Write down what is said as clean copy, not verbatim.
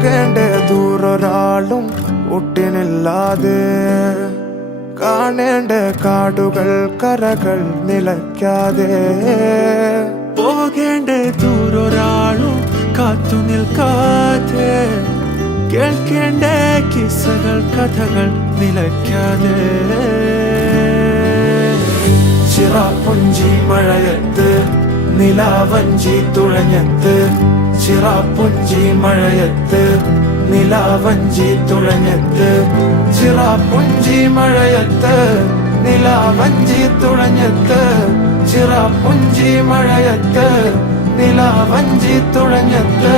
പോകേണ്ട ദൂരൊരാളും ഒട്ടിനില്ലാതെ കാണേണ്ട കാടുകൾ കരകൾ നിലയ്ക്കാതെ പോകേണ്ട ദൂരൊരാളും കാത്തു നിൽക്കാതെ കേൾക്കേണ്ട കിസ്സകൾ കഥകൾ നിലയ്ക്കാതെ ചിറാപ്പുഞ്ചി മഴയത്ത് നിലാവഞ്ചി തുഴഞ്ഞത്ത് ചിറാപ്പുഞ്ചി മഴയത്ത് നിലാവഞ്ചി തുഴഞ്ഞത്ത് ചിറാപ്പുഞ്ചി മഴയത്ത് നിലാവഞ്ചി തുഴഞ്ഞത്ത് ചിറാപ്പുഞ്ചി മഴയത്ത് നിലാവഞ്ചി തുഴഞ്ഞത്ത്